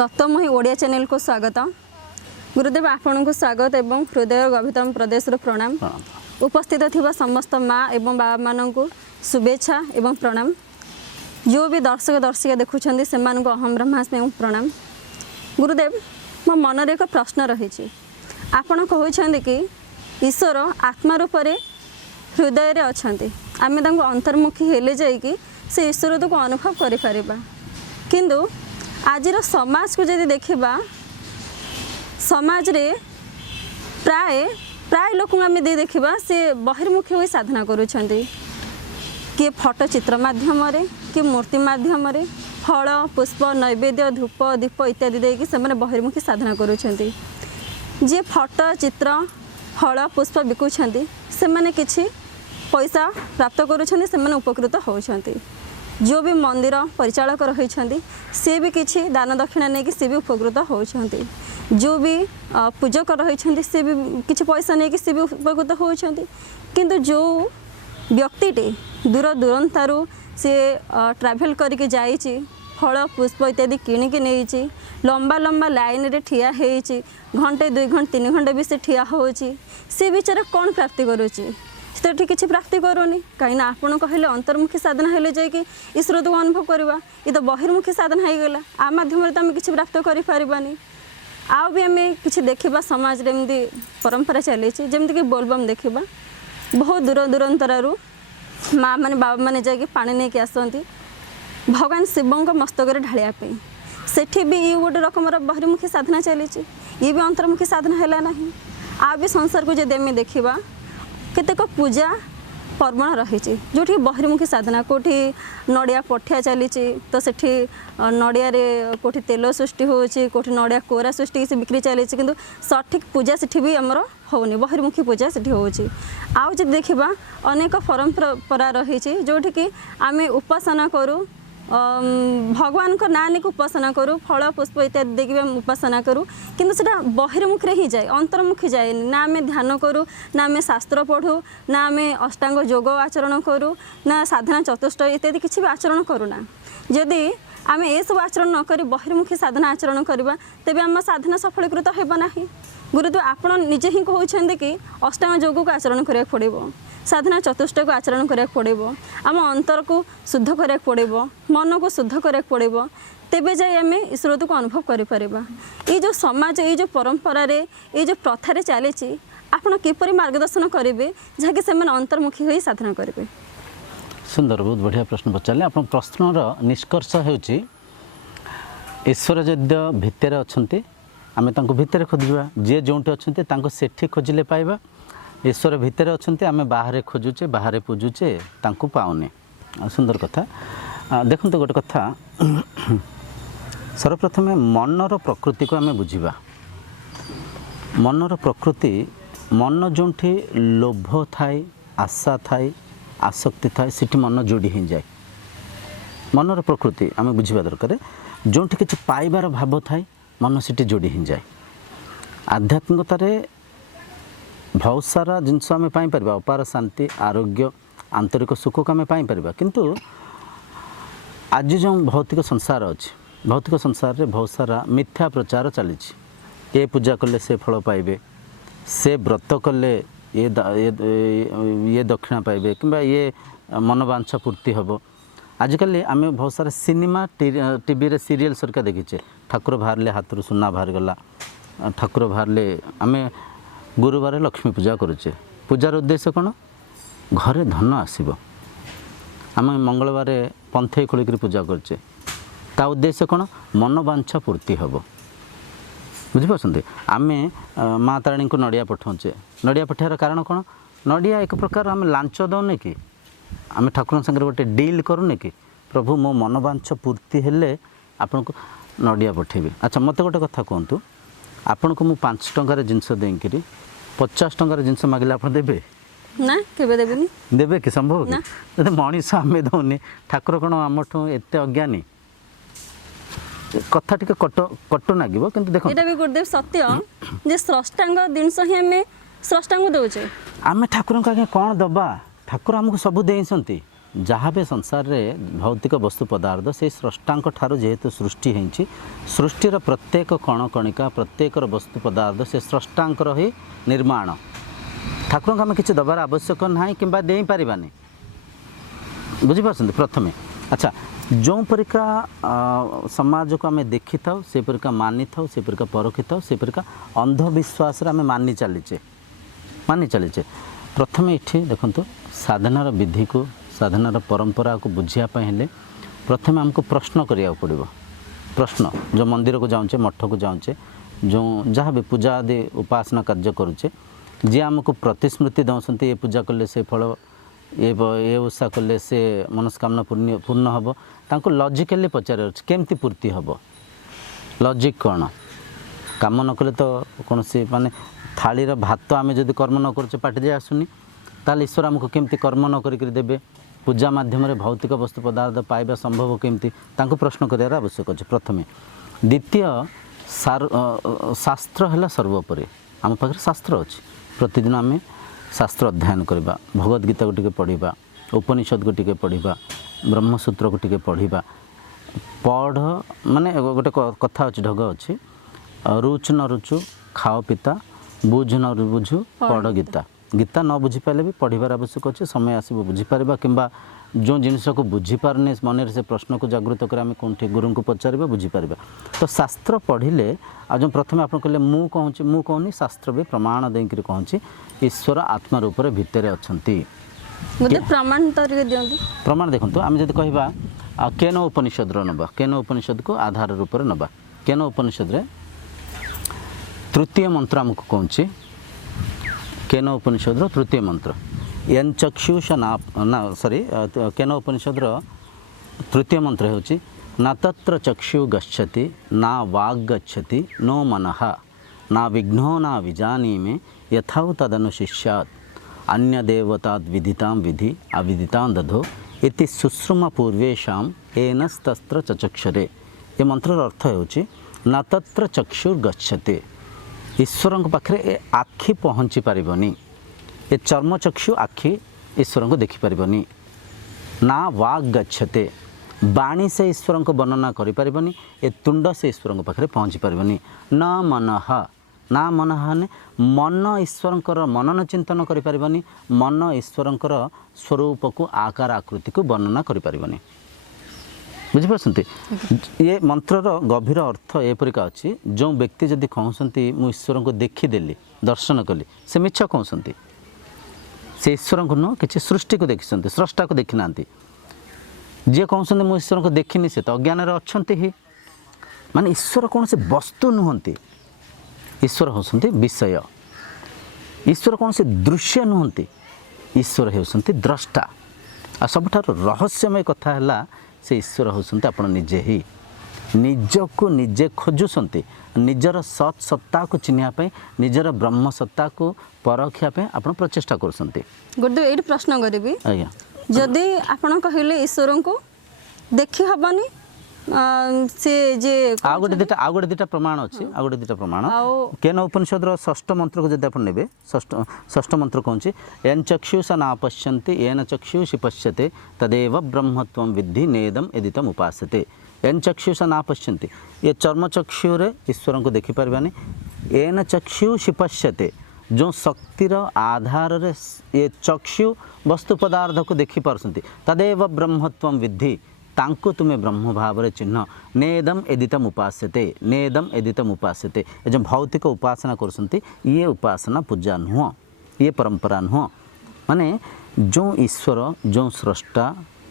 तत्वमयी Odia channel को स्वागत। गुरुदेव आपण को स्वागत एवं हृदय गभीरतम प्रदेश प्रणाम। उपस्थित थिबा समस्त माँ एवं बाबा मान को शुभेच्छा एवं प्रणाम। जो भी दर्शक दर्शिका देखुं से अहम ब्रह्मास्मि प्रणाम। गुरुदेव मो मन एक प्रश्न रही आपण कहते कि ईश्वर आत्मा रूप हृदय रे अछंती आम अंतर्मुखी हेले जाइकी से ईश्वर को अनुभव करें किंतु आज समाज को जब देखा समाज रे प्राय प्राय लोक आम देखा से बहिर्मुखी हो साधना करुँच किए फोटो चित्र माध्यम कि मूर्ति माध्यम फल पुष्प नैवेद्य धूप दीप इत्यादि देकी से बहिर्मुखी साधना करुँच जी फोटो चित्र फल पुष्प बिकुंट से मैंने किसी पैसा प्राप्त करुँच से उपकृत होती जो भी मंदिर परिचालक रही सी भी किसी दान दक्षिणा नहीं कि सी भी उपकृत होती जो भी पूजक रही सी भी किसी पैसा नहीं कि सी भी उपकृत होती किंतु जो व्यक्तिटी दूर दूरंतारू सी ट्रैवल करके जाइए फल पुष्प इत्यादि किणिकी नहीं लंबा लंबा लाइन रे ठिया होइछि घंटे 2 घंटे 3 घंटे भी से ठिया होछि से बेचारा कौन प्राप्ति करुँची से किसी प्राप्ति करूनी कहीं आपड़ कहले अंतर्मुखी साधना हेले जाइए ईश्वर को अनुभव करवा ये तो बहिर्मुखी साधना हो गला आ माध्यम तो आम किसी प्राप्त करें आ भी आम कि देखा समाज रे एमती परंपरा चली जमीक कि बोलबम देखा बहुत दूर दूरांतरू माँ मैंने बाबा मैंने जाकि पानी नहीं आसती भगवान शिवों मस्तक ढालियापी सेठी भी ये गोटे रकम बहिर्मुखी साधना चली ये भी अंतर्मुखी साधना है ना आ भी संसार को जब आम देखा केतेक पूजा पर्वण रही जो बहिर्मुखी साधना कोठी नड़िया पठिया चली तो सेठी नड़िया रे कोठी तेल सृष्टि होची कोठी नड़िया कोरा सृष्टि से बिक्री चली किंतु सठिक पूजा सेठी भी आमर होनी बहिर्मुखी पूजा सेठी होची आउ जब देखा अनेक परंपरा रही जोठी कि आम उपासना करूँ भगवान को ना नहीं उपासना करूँ फल पुष्प इत्यादि देखिए हम उपासना करूँ किंतु सेटा बहिर्मुखी ही जाए अंतर्मुखी जाए ना आम ध्यान करूँ ना आम शास्त्र पढ़ू ना आम अष्टांग योग आचरण करूँ ना साधना चतुष्ट इत्यादि किसी भी आचरण करूना जदि आम ये सब आचरण नक बहिर्मुखी साधना आचरण करवा तेबे आम साधना सफलीकृत होना। गुरुदेव आपण निजे ही कहते कि अष्टांग योग को आचरण करा पड़ो साधना चतुष्ट को आचरण करा पड़ो आम अंतर को शुद्ध करा पड़ो मन को शुद्ध करा पड़ो तेबे जाए आम ईश्वर को अनुभव करें ये जो समाज ये जो परंपरा रे ये जो प्रथा रे चली आपड़ किपरि मार्गदर्शन करेंगे जहाँकि से अंतर्मुखी हो साधना करेंगे। सुंदर बहुत बढ़िया प्रश्न पचारे आप प्रश्नर निष्कर्ष होची ईश्वर यद्य भितर अच्छा आम भितर खोजा जी जो अच्छा सेठी खोजिले पाइबा ईश्वर भितर अच्छा आम बाहर खोजुचे बाहर पूजुचे तांको पाऊने सुंदर कथा देखो गोटे कथा सर्वप्रथम मनर प्रकृति को आम बुझा मनर प्रकृति मन जो लोभ थाए आशा थाए आसक्ति थाए सिटी मन जोड़ी ही जाए मनर प्रकृति आम बुझा दरकार जो किसी पाइबार भाव थाए मन सिटी जोड़ी ही जाए आध्यात्मिकतार बहुत सारा जिनस आम पाइपर अपार शांति आरोग्य आंतरिक सुख को आम पाइपर किंतु आज जो भौतिक संसार अच्छे भौतिक संसार रे बहुत सारा मिथ्या प्रचार चली ये पूजा कले से फल पाइबे से व्रत कले ये दक्षिणा पाइबे कि ये मनोवांछा पूर्ति हम आजिकल आम बहुत सारा सिनेमा टीवी रे सीरियल सरकार देखीचे ठाकुर बाहर हाथ रू सुना बाहर गला ठाकुर बाहर आम गुरुवार लक्ष्मी पूजा करुचे पूजार उद्देश्य कौन घरे धन आसब आम मंगलवार पंथई खोलिक पूजा करुचे ता उद्देश्य कौन मनोवांछा पूर्ति हम बुझिपारे आम माँ तारिणी को नड़िया पठाऊचे नड़िया पठार कारण कौन नड़िया एक प्रकार आम लांच दौने कि आम ठाकुर सागर गोटे डील करूने कि प्रभु मो मनोवांछा पूर्ति हेले आपन को नड़िया पठेबी। अच्छा मत गोटे कथा कहतु आपन को मु 5 टंकार जिनस देकरी 50 टंकार जिनस मागिले आप देबे ना केबे देबेनी देबे कि संभव कि मनीष आम दौनी ठाकुर कौन आमठू एत अज्ञानी कथा टिके कट नागिबो किंतु देखो एटा भी गुरुदेव सत्य जे स्रष्टांग जिनस ही आम स्रष्टांग दउचे आम ठाकुर का कौन दबा ठाकुर आमको सब देइसंती जहाँ भी संसार रे भौतिक वस्तु पदार्थ से स्रष्टांक ठारू जेहेतु सृष्टि होइछि सृष्टिर प्रत्येक कण कणिका प्रत्येक वस्तु पदार्थ से स्रष्टांकर ही निर्माण ठाकुर को आम किसी दबार आवश्यक ना कि दे पारानी बुझीपार प्रथमे अच्छा जो परिका समाज को आम देखी था से परिका मानी था से परिका परखी था से परिका अंधविश्वास आम मानी चलीचे प्रथम ये देखो साधनार विधि को साधनार परंपरा को बुझापी हेले प्रथम आमको प्रश्न करिया पड़ो प्रश्न जो मंदिर को जाऊँचे मठ को जाऊँचे जो जहाँ भी पूजा आदि उपासना कार्य करुचे जी आमको प्रतिश्रुति दौरान ये पूजा कले से फल ये ओषा कले से मनस्कामना पूर्ण हम तांको लॉजिकली पचार केमती पूर्ति हम लॉजिक कौन काम न कले तो कौन सी माने थालीर भात आम जब कर्म न करुचे पाटी जाए आसुनी ताल ईश्वर आमको केमती कर्म न करें पूजा माध्यम भौतिक वस्तु पदार्थ पाइबा संभव केमती तांको प्रश्न करार आवश्यक अच्छे प्रथमे द्वितीय शास्त्र है सर्वोपरि आम पाखे शास्त्र अच्छे प्रतिदिन आम शास्त्र अध्ययन करवा भगवद गीता को टिके पढ़ा उपनिषद को टिके पढ़ा ब्रह्मसूत्र को टिके पढ़ा पढ़ माने गोटे कथा अच्छे ढग अच्छे रुच न रुचु खाओ पिता बुझ न बुझु पढ़ गीता गीता न बुझीपारे भी पढ़ार आवश्यक अच्छे समय आसब बुझीपार कि जो जिनस को बुझीपारने मन से प्रश्न को जागृत कर आम कौन गुरु को पचार बुझीपार तो शास्त्र पढ़िले आ जो प्रथम आप कहले मु कहूनी शास्त्र भी प्रमाण देकर कहूँ ईश्वर आत्मा रूप में भितर अच्छा प्रमाण देखो आम जब कह केन उपनिषद नवा केन उपनिषद को आधार रूप में नवा केन उपनिषद रे तृतीय मंत्र आमको कहूँ केन उपनिषद तृतीय मंत्र यन चक्षुष ना सॉरी केन उपनिषद तृतीय मंत्र होची न तत्र चक्षु गच्छति ना वाग गच्छति नो मनः ना विघ्नो ना विजानीमे यथा तदनुशिष्यात् अन्य देवताद् विदितां विधि अविदितां दधो इति सुश्रुम पूर्वेशां एनस्तत्र चचक्षरे ये मंत्र अर्थ होची न तत्र चक्षुर गच्छति ईश्वर पाखे आखि पहुँची पारबनी ये चर्म चक्षु आखि ईश्वर को देखिपारबनी ना वाग गच्छते बाणी से ईश्वर को वर्णना करें ये तुंड से ईश्वर पाखे पहुँची पारबनी न मनः ना मनः ने मन ईश्वर मनन चिंतन करें मन ईश्वर स्वरूप को आकार आकृति को वर्णना करें बुझीपार ये मंत्रर गभीर अर्थ एपरिका अच्छी जो व्यक्ति जदि कहते मु ईश्वर को देखीदेली दर्शन कली से मिछ कहते से ईश्वर को नुह कि सृष्टि को देखी स्रष्टा को देखी ना जी कहते मु ईश्वर को देखनी से तो अज्ञान अच्छा ही माने ईश्वर कौन से वस्तु नुहति ईश्वर होती विषय ईश्वर कौन से दृश्य नुहति ईश्वर होती द्रष्टा आ सबुठार रहस्यमय कथा है से ईश्वर होती आप निजे ही निजको निजे खोजुंट निजर सत् सत्ता को चिन्हापी निजर ब्रह्म सत्ता को परखापी आप प्रचेषा कर गुरुदेव ये प्रश्न करी आज्ञा जदि आप कहले ईश्वर को देखी हेनी से जे आउ गोटे दुटा प्रमाण अच्छी आउ गोटे दुटा प्रमाण केन उपनिषद षष्ठ मंत्र को जब आप ने षष्ठ मंत्र कौन एन चक्षुष ना पश्यन्ति येन चक्षुषि पश्यते तदेव ब्रह्मत्वं विद्धि नेदम एदितम उपासते एन चक्षुष ना पश्यन्ति ये चर्म चक्षुरे ईश्वर को देखिपारानी एन चक्षुषि पश्यते जो शक्तिर आधार रे ये चक्षु वस्तु पदार्थ को देखिपारती तदेव ब्रह्मत्वं विद्धि तांको तुम्हें ब्रह्म भाव चिन्ह नेदम एदितम उपास्यते नेदम एदितम उपास्यते जो भौतिक उपासना करसंती ये उपासना पूजा नुह ये परंपरा नुह माने जो ईश्वर जो स्रष्टा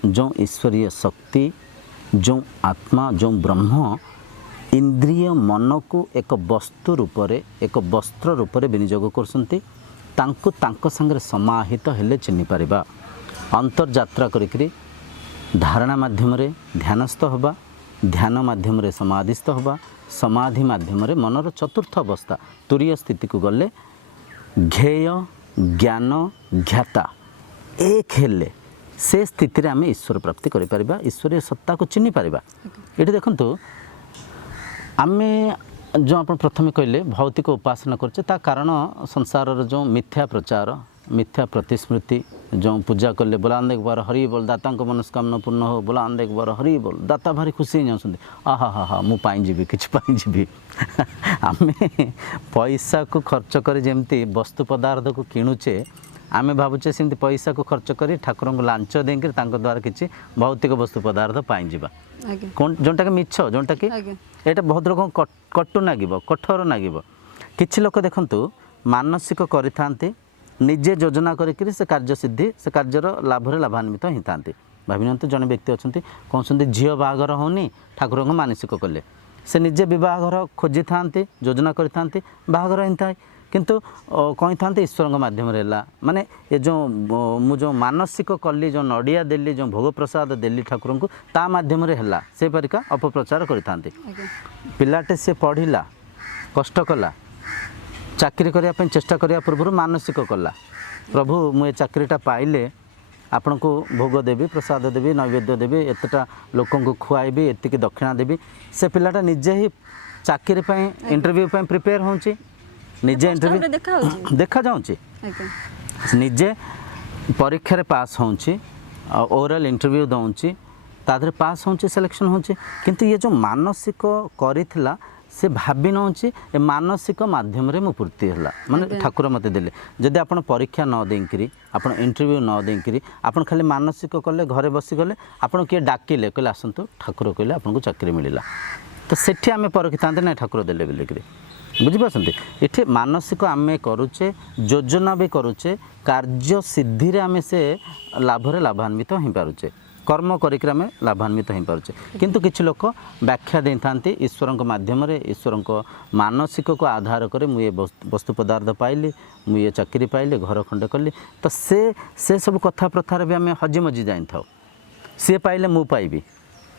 जो ईश्वरीय शक्ति जो आत्मा जो ब्रह्म इंद्रिय मन को एक वस्तु रूपरे एक वस्त्र रूपरे विनियोग करसंती तांको तांको संगे समाहित हेले चिन्हि पारिबा अंतर्यात्रा करिकरी धारणा माध्यम ध्यानस्थ होगा ध्यान माध्यम समाधिस्थ होगा समाधि माध्यम मनर चतुर्थ अवस्था तुरीय स्थिति को गले ज्ञेय ज्ञान ज्ञाता एक हेले से स्थिति आम ईश्वर प्राप्ति करें ईश्वरीय सत्ता को चिन्ह पारिबा ये देखंतु आम जो आप प्रथम कहले भौतिक उपासना करचे ता कारण संसार जो मिथ्या प्रचार मिथ्या प्रतिस्मृति जो पूजा कले बोलांदे एक बार हरि बोल दाता मनस्कामना पूर्ण हो बोलांदे एक बार हरि बोल दाता भारी खुशी जाऊँ आहा हा हा मु पाई कि जी आम पैसा को खर्च कर जमती वस्तु पदार्थ को किणुचे आमे भावुचे सेमती पैसा को खर्च करी ठाकुर को लांच देकर द्वारा किसी भौतिक वस्तु पदार्थ पाई जोटा कि मिछ जोटा कि यहाँ बहुत लोग कटु नागिब कठोर नागिब किछि लोक देखंतु मानसिक करिथांती निजे योजना करिकरी से कार्य सिद्धि से कार्यर लाभरे लाभान्वित ही था भाविनियंतु जड़े व्यक्ति अच्छा कहते झील बाहागर होनी ठाकुर को मानसिक कले से निजे बहाघर खोजी था योजना करि बाहागर ही था किंतु कही था ईश्वर मध्यम माने ये जो मु मानसिक कली जो नड़िया देली जो भोग प्रसाद देली ठाकुर को ता मध्यम से परिका अपप्रचार करि पिलाटे से पढ़िला कष्ट कला चाकरी करने चेष्टा करने पूर्व मानसिक कला प्रभु मुझे चाकरीटा पाइले आपण को भोग देवी प्रसाद देवी नैवेद्य देवी एतटा लोक खुआबी एतिक दक्षिणा देवी से पिलाटा निजे ही चाकरी इंटरव्यू प्रिपेयर होची निजे इंटरव्यू देखा जाऊँगी निजे परीक्षा पास होची ओरल इंटरव्यू दौची तादरे पास होची सिलेक्शन होची किंतु ये जो मानसिक करिथिला से भावी नौची मानसिक माध्यम रे मु पूर्ति है माने ठाकुर मत देले जदि आपण परीक्षा न देकरी आपण इंटरव्यू न देकरी आपण खाली मानसिक कले घरे बसी गले आपण किए डाकिले कहले आसंतु ठाकुर कहले आपन को चाकरी मिलिला तो सेठी आमे परखि तांते ना ठाकुर देले बिलेकरी बुझी पासंती इथे मानसिक आमे करूचे योजना भी करूचे कार्य सिद्धि रे आमे से लाभरे लाभान्वित हो पारुचे कर्म करिक आमे लाभान्वित हो पारुचे किंतु किछि लोक व्याख्या दे थांती ईश्वर माध्यम रे ईश्वर मानसिक को आधार करे मु ये वस्तु पदार्थ पाइली मु ये चाकरी पाइली घर खंडे कली तो से सब कथा प्रथार भी आमे हजी मजी जाइन थाउ सी पाइले मु पाइबी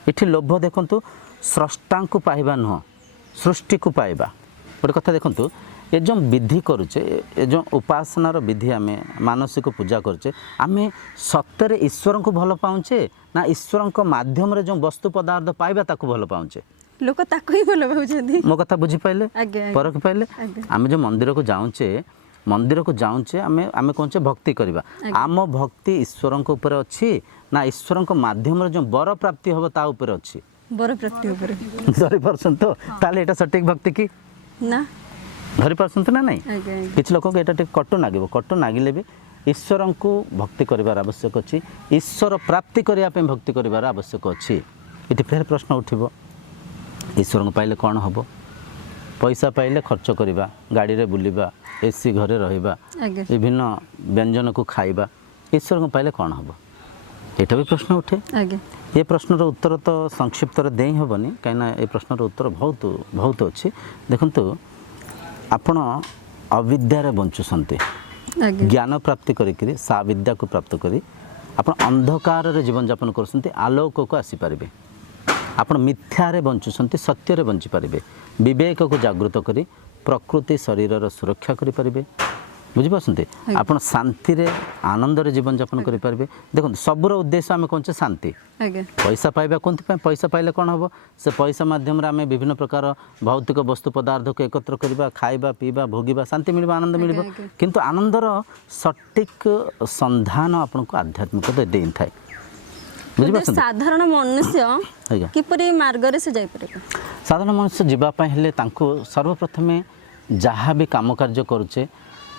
इठी लोभ देखंतु स्रष्टा को पाइबा नुह सृष्टि को पाइबा गोटे कथा देखंतु ये जो विधि करुचे ये जो उपासनार विधि आमे मानसिक पूजा करुचे आमे सत्य ईश्वर को भल पाऊचे ना ईश्वर माध्यम रे जो वस्तु पदार्थ पाइबा ताको भल पाऊचे लोक ताको ही भल पाउछथि मो कथा बुझी पाइले परख पाइले आमे जो मंदिर को जाऊचे आमे कहचे भक्ति करबा आम भक्ति ईश्वर को ऊपर अछि ना ईश्वर को माध्यम रे जो वर प्राप्ति होबो ता ऊपर अछि वर प्राप्ति ऊपर 100% तो ताले एटा सटीक भक्ति की ना धरी पारसंत ना नहीं किसी लोक ये कटु नागिब कटु नागिले भी ईश्वर को भक्ति करार आवश्यक अच्छी ईश्वर प्राप्ति करने भक्ति करार आवश्यक अच्छी ये फिर प्रश्न उठब ईश्वर को पाइले कौन हम पैसा पाइले खर्च करवा गाड़ी रे बुलवा एसी घरे रहिबा विभिन्न व्यंजन को खाइबा ईश्वर को पाइले कौन हम यहाँ भी प्रश्न उठे ये प्रश्नर उत्तर तो संक्षिप्त दे हेनी कहीं ये प्रश्नर उत्तर बहुत बहुत अच्छी देखंतु आपण अविद्यारे बंचुसंते ज्ञान प्राप्ति करी सा विद्या को प्राप्त करी आपण अंधकार रे जीवन यापन करसंते आलोक को आसी पारिबे आपण मिथ्यारे बंचुसंते सत्य रे बंची पारिबे विवेक को जागृत करी प्रकृति शरीर रो सुरक्षा करि पारिबे बुझी पासंते आपण शांति रे आनंद रे जीवन यापन करि पारिबे देखो सबरो उद्देश्य आमे कोन शांति पैसा पाइबा कोंति पैसा पाइले कौन हम से पैसा माध्यम आम विभिन्न प्रकार भौतिक वस्तु पदार्थ को एकत्र करवा खाइबा पीवा भोगिबा शांति मिलबा आनंद मिलबा किंतु आनंदर सटीक संधान आपन को आध्यात्मिक दे थाए साधारण मनुष्य किपरि मार्ग रे से जाय परबे साधारण मनुष्य जीवा पय हेले तांको सर्वप्रथमे जहाँ भी काम कार्य करूचे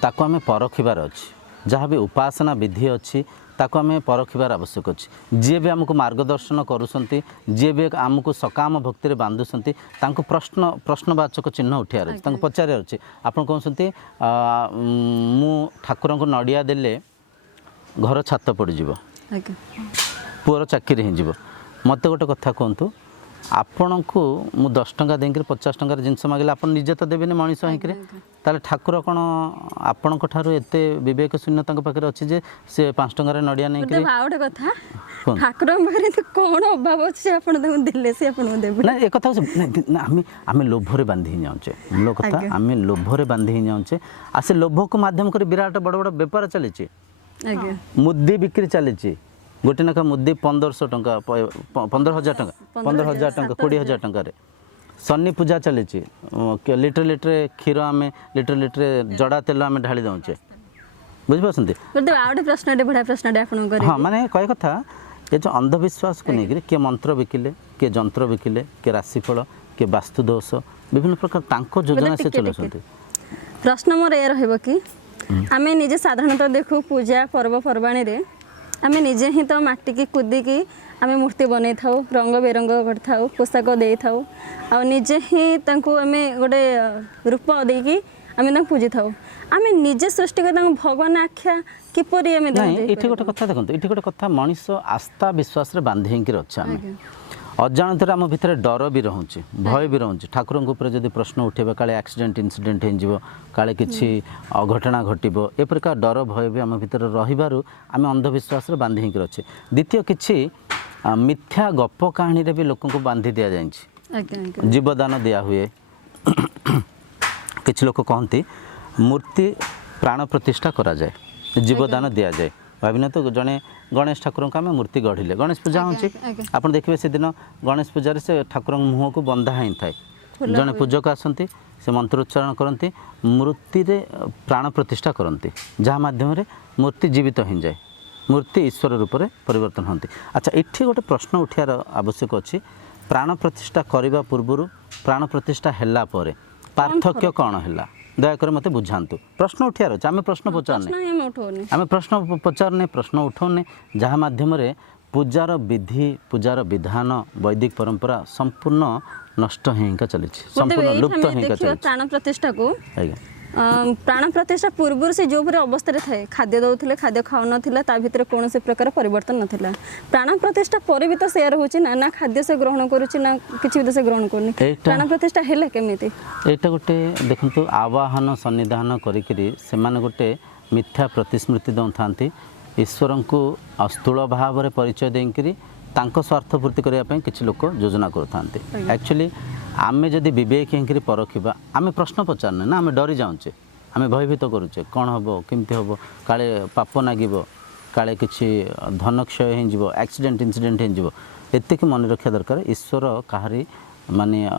ताको आमे परखिबार अछि जहाँ भी उपासना विधि अछि ताको आमे परखिबार आवश्यक अछि जे भी हमको मार्गदर्शन करूसंती जे भी हमको सकाम भक्ति रे बांधुसंती तांको प्रश्नवाचक चिन्ह उठियार अछि तांको पचारे अछि आपण कहउसंती मु ठाकुर को नड़िया देले घर छात पड़ जीवो पुअर चाकरी ही जीवो मते गोटे कथा कहतु आपण को मु 10 टंका देकर 50 टंकार जिनस मागिले आपण निजे तो देबेनी मनीष होइकरे ताले ठाकुर कोन आपण को ठारो एते विवेक शून्य तांको पाखरे अछि जे से 5 टंकार नडिया नै करे आउटे कथा ठाकुर पाखरे तो कोन अभाव अछि आपण दे दिले से आपण देबे ना एक कथा आमे लोभ रे बांधी जाउचे मूल कथा आमे लोभ रे बांधी जाउचे आ से लोभ को माध्यम करे विराट बड़ बड़ व्यापार चले छि आगे मुद्दी बिक्री चले छि गोटे नाका मुद्दी 1500 टंका 15,000 टंका 15,000 टंका 20,000 टंका सन्नी पूजा चली लिटर लिटर क्षीर आम लिटर लिटर जड़ा तेल आम ढाली दौचे बुझिपारछन्ती गुरुदेव आ गोटे प्रश्नटे बड़ा प्रश्नटे आपन करे हाँ माने कहे कथा ये जो अंधविश्वास को लेकर किए मंत्र बिकिले किए जंत्र बिकिले किए राशिफल किए वास्तु दोष विभिन्न प्रकार तांको योजना से चलाउछन्ती प्रश्न मोर ए रहइबो कि आमे निजे साधारणतः देखु पूजा पर्व पर्वाणी रे आमे निजे ही तो माटी की कुदी की आमे मूर्ति बनै थाउ रंग बेरंग करथाउ पोशाक देई थाउ आ निजे ही तांको आमे गोटे रूप देई की आमे तांको पूजी थाउ आमे निजे सृष्टि कर तांको भगवान आख्या किपरि आमे नहीं एठी गोटे कथा देखंतु एठी गोटे कथा मनीष आस्था विश्वास रे बांधी हिंकी अछि आमे अजाणतरे आम भितर डर भी रोचे भय भी रोचे ठाकुर जब प्रश्न उठे काले एक्सीडेंट इनसीडेंट हो काले किसी अघटना घटव ए प्रकार डर भय भी आम भितर रही आम अंधविश्वास बांधी हिंक अच्छे द्वितीय किसी मिथ्या गप कहानी भी लोक को बांधी दि जाए जीवदान दिया हुए किसी लोक कहती मूर्ति प्राण प्रतिष्ठा करा जाए जीवदान दि जाए भाविना तो जड़े गणेश ठाकुर को आम मूर्ति गढ़िले गणेश पूजा होची आपन देखिए से दिन गणेश पूजा से ठाकुर मुह को बंधा ही थाए जड़े पूजक आसती से मंत्रोच्चारण करती मूर्ति रे प्राण प्रतिष्ठा करती जहाँ माध्यम मूर्ति जीवित हो जाए मूर्ति ईश्वर रूप में परिवर्तन होती अच्छा ये गोटे प्रश्न उठार आवश्यक अच्छी प्राण प्रतिष्ठा करने पूर्व प्राण प्रतिष्ठा है पार्थक्य कौन है दयाकर मत बुझातु प्रश्न उठार अच्छे आम प्रश्न पचारने आम प्रश्न पचारने प्रश्न उठाने जहाँ माध्यम पूजार विधि पूजार विधान वैदिक परंपरा संपूर्ण नष्ट हिंका चली संपूर्ण लुप्त हिंका चली प्राण प्रतिष्ठा को प्राण प्रतिष्ठा पूर्व से जो अवस्था थाए खाद्य दौले खाद्य खाऊ ना भितर कौन से प्रकार परिवर्तन नाला प्राण प्रतिष्ठा पर भी तो सेयार हो ना खाद्य से ग्रहण करुच्ची ना किसी से ग्रहण करनी प्राण प्रतिष्ठा है केमी एटा गोटे देखो आवाहन सन्निधान करी गोटे मिथ्या प्रतिस्मृति दौ था ईश्वर को अस्थूल भाव में परिचय देकरी स्वार्थ पूर्ति करने किसी लोक योजना करते एक्चुअली आमे जदि विवेक हिंकरी परखिबा आमे प्रश्न पचारने ना आमे डरी जाऊचे आमे भयभीत करुचे कौन हम केमती हम काले पाप नागिब काले किसी धन क्षय हो एक्सीडेंट इनसीडेंट हो एतिक मन रखा दरकार ईश्वर कहारी माने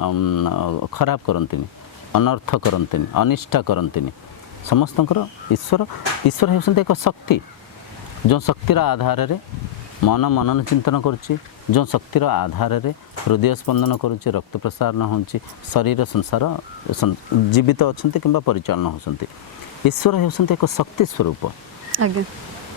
खराब करंतिनी अनर्थ करंतिनी अनिष्ठा करंतिनी समस्तंकर ईश्वर ईश्वर हेउसंते एक शक्ति जो शक्तिर आधार रे मन मनन चिंतन करुच्ची जो शक्तिर आधार रे हृदय स्पंदन करुच्ची रक्त प्रसारण होची शरीर संसार जीवित अच्छा कि परिचालन होती ईश्वर हेउसंते एक शक्ति स्वरूप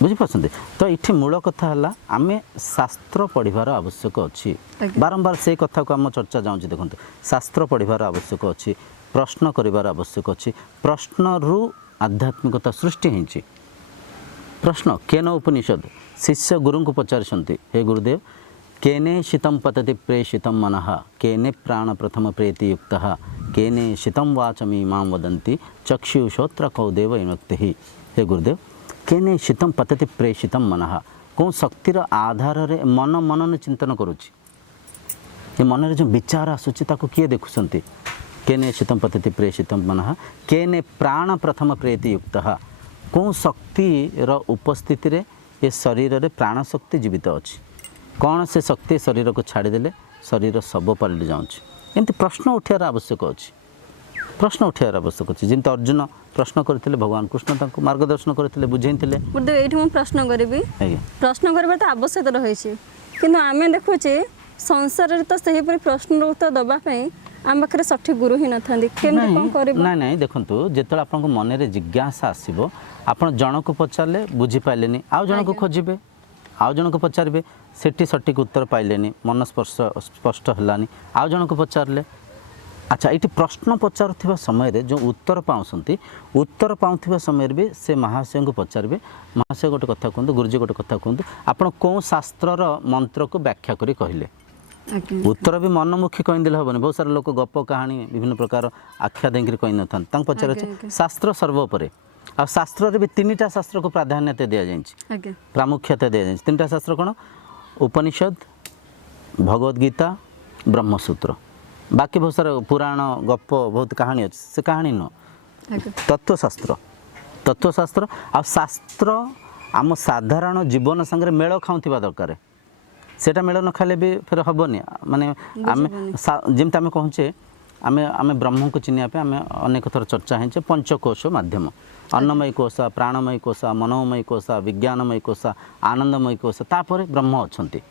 बुझीपारछन्ते तो ये मूल कथा है आम शास्त्र पढ़ार आवश्यक अच्छी बारंबार से कथा को आम चर्चा जाऊँगी देखो शास्त्र पढ़ार आवश्यक अच्छी प्रश्न करार आवश्यक अच्छी प्रश्न रु आध्यात्मिकता सृष्टि होती प्रश्न केन उपनिषद शिष्य गुरु को पचारिछन्ति हे गुरुदेव केने शीतम पतति प्रेषितम मनः केने प्राण प्रथम प्रेति युक्तः केने शीतम वाचमी मां वदन्ति चक्षुश्रोत्र कौदेव इनक्ति हे गुरुदेव केने शीतम पतति प्रेषितम मनः कौन शक्तिर आधार रे मन मनन चिंतन करुच्ची ये मन जो विचार आसूची ताको किए देखुछन्ति केने शीतम पतति प्रेषितम मनः केने प्राण प्रथम प्रेति युक्तः कौन शक्तिर उपस्थिति रे ये शरीर रे प्राण शक्ति जीवित अच्छी कौन से शक्ति शरीर को छाड़देले शरीर सब पलट जाऊँगी एमती प्रश्न उठार आवश्यक अच्छी प्रश्न उठार आवश्यक अच्छी जमी अर्जुन प्रश्न करते भगवान कृष्ण तक मार्गदर्शन करते बुझे ये प्रश्न करी प्रश्न कर तो आवश्यक रही कि आम देखुचे संसार तो से प्रश्न उत्तर दवाई आम पाखे सठिक गुरु ही ना ना ना देखो जो आप मन में जिज्ञासा आसो आप जन को पचारे बुझीपारे आउ जन को खोजे आउ जन को पचारे सेठी सठिक उत्तर पाइले मन स्पष्ट है आउ जन को पचारे अच्छा ये प्रश्न पचार समय जो उत्तर पाँच उत्तर पाँव समय भी से महाशय को पचारे महाशय गोटे कथा कहतु गुरुजी गोटे कथा कहतु आप कौन शास्त्र मंत्र को व्याख्या करी कहले उत्तर भी मनमुखी कहीदेले हेनी बहुत सारा लोक गप कहानी विभिन्न प्रकार आख्या देकर कही न था पचारे शास्त्र सर्वोपरि आ शास्त्र भी तीन टा शास्त्र को प्राधान्यता दि जाए प्रामुख्यता दि जाए तीन टा शास्त्र कौन उपनिषद भगवद गीता ब्रह्मसूत्र बाकी बहुत सारा पुराण गप बहुत कहानी अच्छे से कहानी न तत्वशास्त्र आ शास्त्र आम साधारण जीवन संगे मेल खाऊा दरकार सेटा मेल न खाले भी फिर हेनी माने आम जमी आम कहचे आमे आमे ब्रह्म को चिनिया पे आमे अनेक थर चर्चा है पंचकोश माध्यम अन्नमय कोश प्राणमय कोश मनोमय कोश विज्ञानमय कोश आनंदमय कोश तापर ब्रह्म अछंती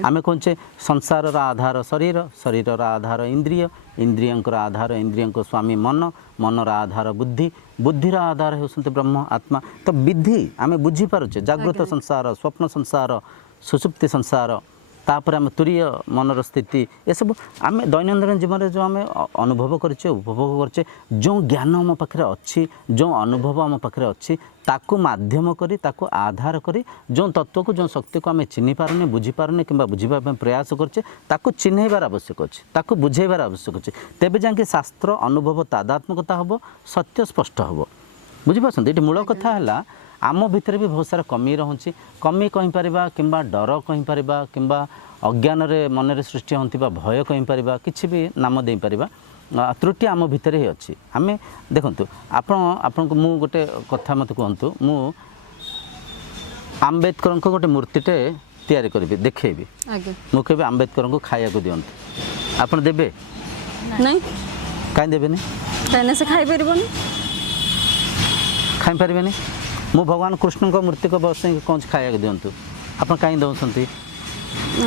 आमे कोचे संसार आधार शरीर शरीर आधार इंद्रिय इंद्रियंकर आधार इंद्रियंक स्वामी मन मनर आधार बुद्धि बुद्धिर आधार होसंते ब्रह्म आत्मा तो विधि आमे बुझी पारुचे जागृत संसार स्वप्न संसार सुसुप्ति संसार तापर आम तुरीय मनर स्थिति ये सब आम दैनंदिन जीवन में जो आम अनुभव करचे उपभोग करचे जो ज्ञान आम पाखे अच्छी जो अनुभव आम पाखे अच्छी ताकू माध्यम करी ताकू आधार करी जो तत्व को जो शक्ति को आम चिन्ह पारने बुझी पारने कि बुझा प्रयास करचे ताकू चिन्हबार आवश्यक अच्छे ताकू बुझेबार आवश्यक अच्छे तेबे जाके शास्त्र अनुभव तादात्मकता हम सत्य स्पष्ट हम बुझीपार ये मूल कथा है आम भितर भी बहुत सारा कमी रोचे कमी कहींपर कि डर कहींपर कि अज्ञान मन सृष्टि होता भय कहींपर कि भी नाम दे पार त्रुटि आम भितर ही अच्छी आम देखु आपण को मु गोटे कथा मत कहतु मु आम्बेडकर गोटे मूर्तिटे तैयारी करी देखेबी मुझे आम्बेडकर को खाया को दिंतु आप देवे नहीं कहीं देवे कहने से खाई पारबनी खाई पारे मु भगवान कृष्ण को मूर्ति को बस कौन खाया दिंतु आप कहीं दौरान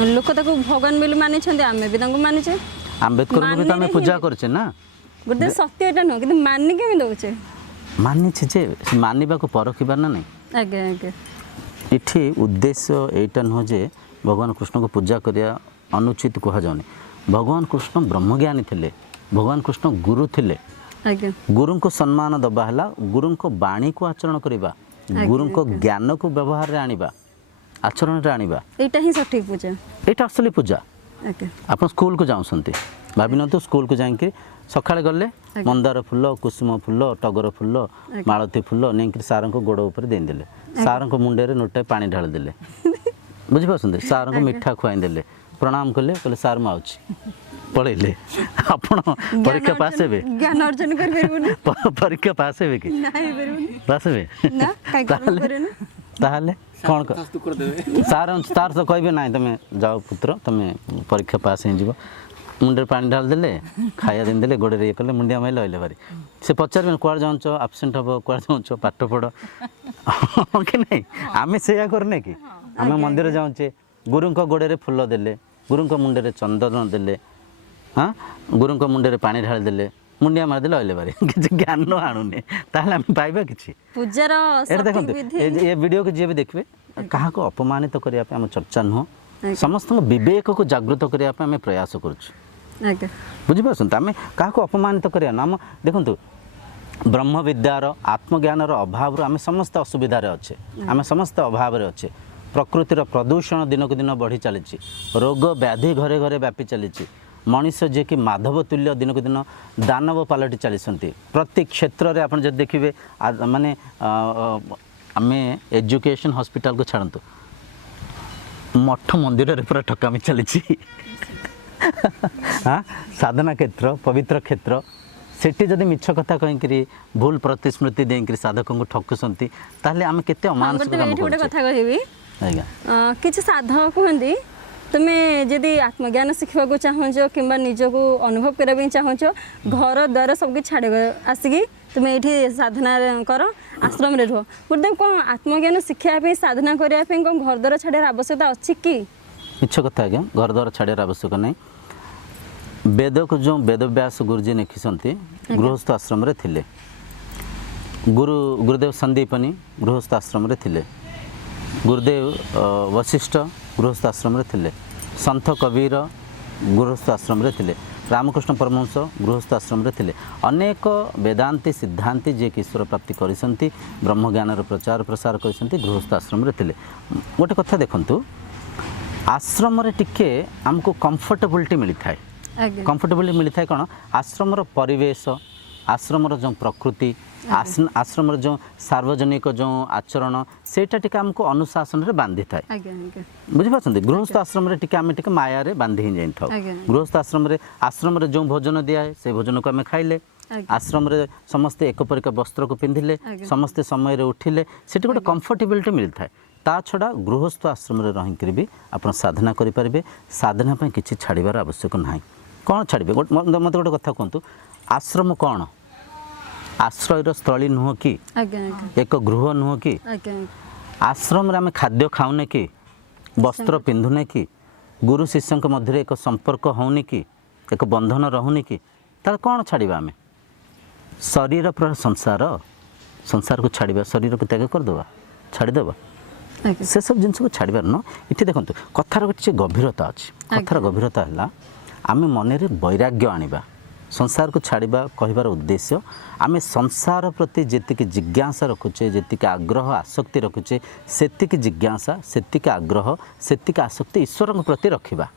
लोक ताको भगवान बोली मानी आमे भी मानिचे आम्बेडकर को भी तो आम पूजा करचे ना गोटे सत्य एटा नुह कि मानी के दौचे मानिछे जे मानिबा को परखिबा ना नहीं आगे आगे इठी उद्देश्य एटा नुह जे भगवान कृष्ण को पूजा करिया अनुचित कहा जाउनी भगवान कृष्ण ब्रह्मज्ञानी थिले भगवान कृष्ण गुरु थिले आगे गुरु को सम्मान दबा हला गुरु को बाणी को आचरण करिबा गुरु को ज्ञान को व्यवहार रे आनिबा आचरण रे आनिबा एटा ही सठिक पूजा एटा असली पूजा आप स्कूल को जाऊँच भाविन तो स्कूल को जाकि सकाଳେ गले मंदार फूल कुसुम फूल टगर फूल मालती फूल नहीं सार को गोड़ उपर देदेले सार को मुंडे नोटे पानी ढाली देले बुझीपार सार को मिठा खुआईदे प्रणाम कले कहले सार मुझे पढ़े आपण परीक्षा पास हे ज्ञान अर्जन कर परीक्षा पास हे कि पास हे ताहले कौन सार तार तो कहे ना तुम जाओ पुत्र तुम परीक्षा पास हो मुंडे पानी ढाल देले खाया देदेले गोड़े ये कले मुंडिया माइल अले बारी से पचार कुआड़ जाऊँ आबसेंट हम कुआड़ जाऊँ पाठ पढ़ कि नहीं आम से करने कि आम मंदिर जाऊँचे गुरु गोड़े फूल देले गुरु मुंडे चंदन देले हाँ गुरु मुंडे पानी ढाल देले मुंडिया मारदेले अले बारी किसी ज्ञान आणुने ताहले आम पाइबा किछि पूजार देखते ये वीडियो को जी भी देखिए क्या अपमानित करने आम चर्चा नुह समस्त विवेक को जागृत करने प्रयास करुँ बुझीपार आम क्या अपमानित करा आम देखु ब्रह्म विद्यार आत्मज्ञानर अभाव आम समस्त असुविधार अच्छे आम समस्त अभाव अच्छे प्रकृतिर प्रदूषण दिनक दिन बढ़ी चली रोग व्याधि घरे घरे व्यापी चली मनीष जे कि माधव तुल्य दिनक दिन दानव पलटि चली प्रति क्षेत्र में आप देखिए माने आम एजुकेशन हॉस्पिटल को छाड़तु मठ मंदिर रे पूरा ठकामी चली हाँ साधना क्षेत्र पवित्र क्षेत्र सेठी जदि मिछ कथा कहीं भूल प्रतिस्मृति देकर साधक को ठकुसंती ताहले आम केते अमानसिक काम गोटे कथा कहबी किछि साधक कहंदी तुम्हें जदि आत्मज्ञान शिखा चाहूँ कि निजको अनुभव करने चाहूँ घर द्वार सबकि छाड़ आसिकी तुम्हें ये साधना कर आश्रम रे रुह गुरुदेव कौन आत्मज्ञान शिक्षा साधना करने कौन घर द्वार छाड़ आवश्यकता अच्छी कि मिछ कथा आज्ञा घर द्वार छाड़ आवश्यक नहीं वेद को जो वेदव्यास गुरुजी लिखिं गृहस्थ आश्रम रे थिले गुरुदेव संदीपनी गृहस्थ आश्रम रे थिले गुरुदेव वशिष्ठ गृहस्थ आश्रम रे थिले संत कबीर गृहस्थ आश्रम रे थिले रामकृष्ण परमहंस गृहस्थ आश्रम रे थिले अनेक वेदांती सिद्धांती जे ईश्वर प्राप्ति करिसंती ब्रह्मज्ञानर प्रचार प्रसार करिसंती गृहस्थ आश्रम रे थिले गोटे कथा देखंतु आश्रम रे टिके हमको कंफर्टेबिलिटी मिली थाए कंफर्टेबिलिटी मिली थाए कौन आश्रम रो परिवेश आश्रम जो प्रकृति आश्रम जो सार्वजनिक जो आचरण सेटा टिके हमको अनुशासन रे बांधी थाए बुझिपारछन्ती गृहस्थ आश्रम रे टिके आमे टिके माया रे बांधी ही जाई थाउ गृहस्थ आश्रम रे जो भोजन दिया है से भोजन को आमे खाइले आश्रम रे समस्ते एक परिका वस्त्र को पिंधिले समस्ते समय रे उठिले सेटी गोटे कंफर्टेबिलिटी मिल थाए ता छड़ा गृहस्थ आश्रम रे रहिकरी भी आपण साधना करि परिबे साधना पे किछि छाड़ीबार आवश्यक नाही कौन छाड़े मत गोटे कथा कहतु आश्रम कौन आश्रयर स्थली नुह कि एक गृह नुह कि आश्रम आम खाद्य खाऊने कि वस्त्र पिंधुने कि गुरु शिष्य मध्य एक संपर्क होनी कि एक बंधन रहुनी कि तार कौन छाड़ा आम शरीर पर संसार संसार को छाड़ा शरीर को त्याग करदे छाड़देवा से सब जिन को छाड़बार न ये देखो कथार गोटे गभीरता अच्छी कथार गभीरता है आम मन में वैराग्य आनिबा संसार को छाड़ा कहबार उद्देश्य आम संसार प्रति जीक जिज्ञासा रखुचे जीक आग्रह आसक्ति रखुचे सेतिक जिज्ञासा सेतिक आग्रह सेतिक आसक्ति ईश्वर प्रति रखा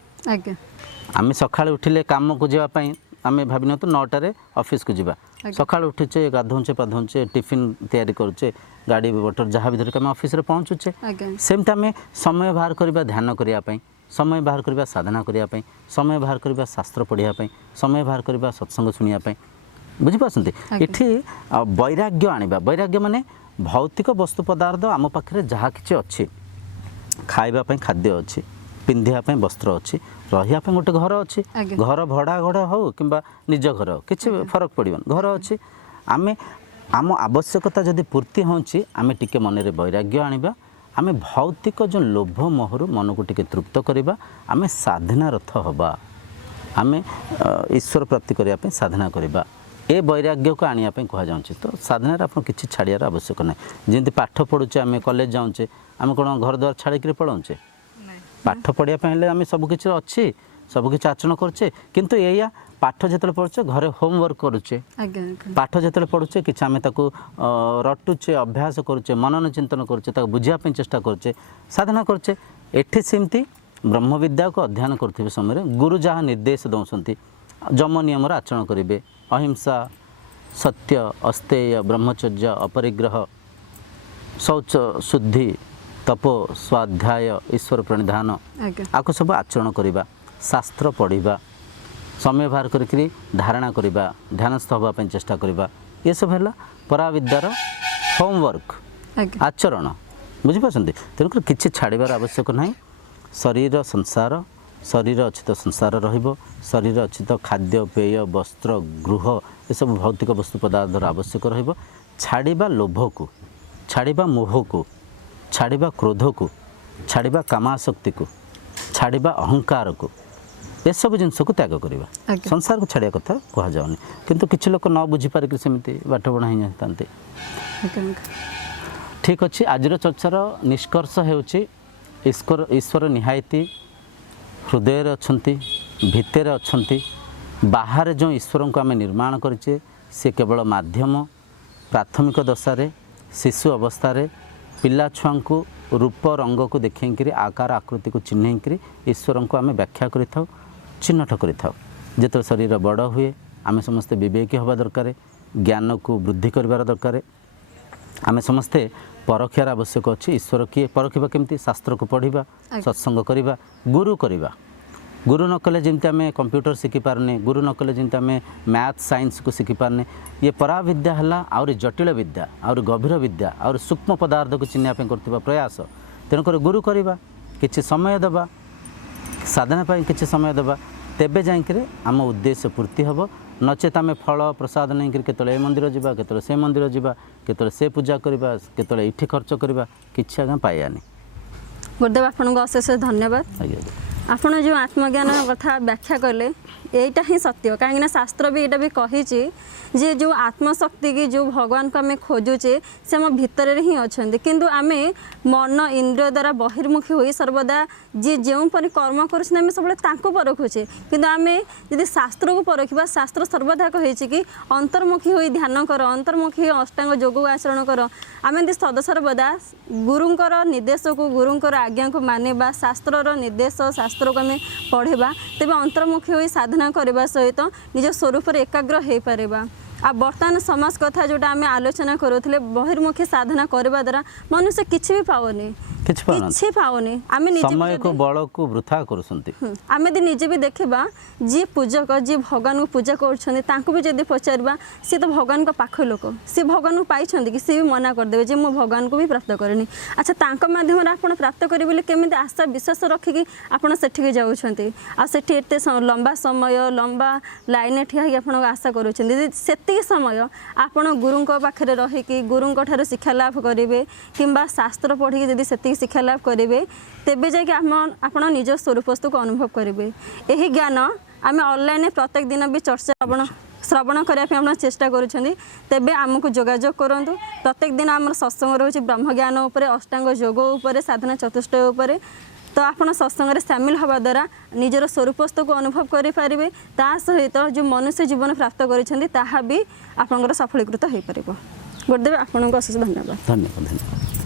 आम सका उठिले काम को जावाई आम भाव नि 9टार ऑफिस को जावा सका उठुचे गाधौचे पाधौचे टिफिन तैयारी करुचे गाड़ी बटर जहाँ भी धरिक आम ऑफिस पहुँचुचे सेमती आम समय बाहर करवा ध्यान करने समय बाहर करवा साधना करने समय बाहर करवा शास्त्र पढ़ाई समय बाहर करवा सत्संग शुणापी बुझीपारती ये वैराग्य आनिबा वैराग्य माने भौतिक वस्तु पदार्थ आम पाखे जहाँ कि अच्छी खावाई खाद्य अच्छी पिंधापी वस्त्र अच्छी रही गोटे घर अच्छी घर भड़ा घर हो कि निज घर किसी फरक पड़ो घर अच्छी आम आम आवश्यकता जदि पूर्ति होची आम टिके मन में वैराग्य आनिबा आम भौतिक जो लोभ मोहर मन को टिके तृप्त करवा आम साधना रथ हवा आम ईश्वर प्राप्ति करने साधना करवा ए वैराग्य को आने कहुच्छे तो साधना आप किसी छाड़ार आवश्यक ना जमी पाठ पढ़ुचे आम कॉलेज जाऊँचे आम कौन घर द्वार छाड़िक पढ़ाऊे पाठ पढ़ाई आम सबकि अच्छी सबकि आचरण करुचे किंतु या पाठ जो पढ़ुचे घरे होमवर्क करुचे पाठ जो पढ़ुचे कि आम रटुचे अभ्यास करुचे मनन चिंतन करुचे बुझापी चेष्टा करुचे साधना करुचे एठी सेमती ब्रह्म विद्या को अध्ययन करुवे समय गुरु जहाँ निर्देश दौरान जम नियम आचरण करेंगे अहिंसा सत्य अस्तेय ब्रह्मचर्य अपरिग्रह शौच शुद्धि तपो स्वाध्याय ईश्वर प्रणिधान आपको सब आचरण करवा शास्त्र पढ़ा समय बाहर करी धारणा करवा ध्यानस्थ होगापी चेष्टा करवा ये सब है पराविद्यार होमवर्क आचरण बुझीपारती तेणुक किसी छाड़बार आवश्यक ना शरीर संसार शरीर अच्छी तो संसार रहिबो शरीर अच्छी तो खाद्य पेय वस्त्र गृह ये सब भौतिक वस्तु पदार्थर आवश्यक रहिबो छाड़िबा लोभ को छाड़िबा मोह को छाड़िबा क्रोध को छाड़िबा कामाशक्ति को छाड़िबा अहंकार को ये सब जिनस को त्याग करवा संसार को छाड़िया कथा कहुनि किंतु किसी लोक न बुझीपारिक सेमती बाट बणा ही जाते ठीक अच्छे आज चर्चार निष्कर्ष होची ईश्वर निहायती हृदय अच्छी भितर अच्छी बाहर जो ईश्वर को आम निर्माण करें सी केवल माध्यम प्राथमिक दशारे शिशु अवस्था पिला छुआ को रूप रंग को देखकर आकार आकृति को चिन्ह ईश्वर को आम व्याख्या कर चिन्हट कर शरीर बड़ हुए आम समस्ते विवेकी हवा दरकार ज्ञान को वृद्धि कर दरकार आम समस्ते परखियार आवश्यक अच्छी ईश्वर किए परखा केमती शास्त्र को पढ़ा सत्संग करवा गुरु करवा गुरु न कले जमी आम कंप्यूटर शिखिपारने गुरु न कले जमी आम मैथ साइंस को शिखिपारने ये पराविद्या है आउरी जटिल विद्या आउरी गभीर विद्या आउरी सूक्ष्म पदार्थ को चिन्हवाई कर प्रयास तेणुक गुरु करवा किसी समय देवा साधना किसी समय देवा तेबे जाकर आम उद्देश्य पूर्ति हम नचेत आम फल प्रसाद नहीं केतले मंदिर जावा केतले से मंदिर जावा केतले से पूजा करवा केतले इठी खर्च करवा किसी आगे पाइबानी गुरुदेव आपको अशेष धन्यवाद आपण जो आत्मज्ञान कथा व्याख्या कले यहीटा ही सत्य कहीं शास्त्र भी यहाँ भी कही जे जो आत्मशक्ति की जो भगवान को आम खोजुचे से आम भितर ही अच्छा किंतु आम मन इंद्रिय द्वारा बहिर्मुखी हो सर्वदा जी जो परी कर्म कर सब परखुचे किंतु आम यदि शास्त्र को परखा शास्त्र सर्वदा कही कि अंतर्मुखी हो ध्यान कर अंतर्मुखी अष्टांग योग आचरण कर आम यदि सदासर्वदा गुरुंकर निर्देश को गुरुंकर आज्ञा को मानिबा शास्त्र निर्देश शास्त्र को आम पढ़ा तेज अंतर्मुखी हो साधना करने सहित निज स्वरूप एकाग्र हो पारिबा आ बर्तमान समाज कथा जोटा आम आलोचना करूँ बहिर्मुखी साधना करने द्वारा मनुष्य किसी भी पावनी କିଛି ପାଉନାହାନ୍ତି କିଛି ପାଉନି ଆମେ ନିଜେ ବି ସମୟକୁ ଯଦି- ବଳକୁ ବୃଥା କରୁଛନ୍ତି ଆମେ ଯଦି ନିଜେ ବି ଦେଖିବା ଯିଏ ପୂଜକ ଯିଏ ଭଗବାନଙ୍କୁ ପୂଜା କରୁଛନ୍ତି ତାଙ୍କୁ ବି ଯଦି ପଚାରିବା ସିଏ ତ ଭଗବାନଙ୍କ ପାଖ ଲୋକ ସିଏ ଭଗବାନଙ୍କୁ ପାଇଛନ୍ତି କି ସିଏ ବି ମନା କରିଦେବେ ଯେ ମୁଁ ଭଗବାନଙ୍କୁ ବି ପ୍ରାପ୍ତ କରିନି ଆଚ୍ଛା ତାଙ୍କ ମାଧ୍ୟମରେ ଆପଣ ପ୍ରାପ୍ତ କରିବେ ବୋଲି କେମିତି ଆଶା ବିଶ୍ୱାସ ରଖିକି ଆପଣ ସେଠିକି ଯାଉଛନ୍ତି ଆଉ ସେଠି ଏତେ ଲମ୍ବା ସମୟ ଲମ୍ବା ଲାଇନରେ ଠିଆ ହେଇକି ଆପଣଙ୍କ ଆଶା କରୁଛନ୍ତି ଯଦି ସେତିକି ସମୟ ଆପଣ ଗୁରୁଙ୍କ ପାଖରେ ରହିକି ଗୁରୁଙ୍କ ଠାରୁ ଶିକ୍ଷା ଲାଭ କରିବେ କିମ୍ବା ଶାସ୍ତ୍ର ପଢ଼ିକି ଯଦି ସେତିକି ଶିକ୍ଷା ଲାଭ କରିବେ ତେବେ ଯାଇକି ଆପଣ ନିଜ ସ୍ୱରୂପସ୍ତୁକୁ ଅନୁଭବ କରିବେ ଏହି ଜ୍ଞାନ ଆମେ ଅନଲାଇନରେ ପ୍ରତ୍ୟେକ ଦିନ ବି ଚର୍ଚ୍ଚା ଶ୍ରବଣ କରିବା ପାଇଁ ଆପଣ ଚେଷ୍ଟା କରୁଛନ୍ତି ତେବେ ଆମକୁ ଯୋଗାଯୋଗ କରନ୍ତୁ ପ୍ରତ୍ୟେକ ଦିନ ଆମର ସତ୍ସଙ୍ଗ ରହୁଛି ବ୍ରହ୍ମଜ୍ଞାନ ଉପରେ ଅଷ୍ଟାଙ୍ଗ ଯୋଗ ଉପରେ ସାଧନା ଚତୁଷ୍ଟୟ ଉପରେ ତ ଆପଣ ସତ୍ସଙ୍ଗରେ ସାମିଲ ହେବା ଦ୍ୱାରା ନିଜର ସ୍ୱରୂପସ୍ତୁକୁ ଅନୁଭବ କରିପାରିବେ ତା ସହିତ ଯେଉଁ ମନୁଷ୍ୟ ଜୀବନ ପ୍ରାପ୍ତ କରିଛନ୍ତି ତାହା ବି ଆପଣଙ୍କର ସଫଳୀକୃତ ହୋଇପାରିବ ଗୁରୁଦେବ ଆପଣଙ୍କୁ ଅଶେଷ ଧନ୍ୟବାଦ ଧନ୍ୟବାଦ ଧନ୍ୟବାଦ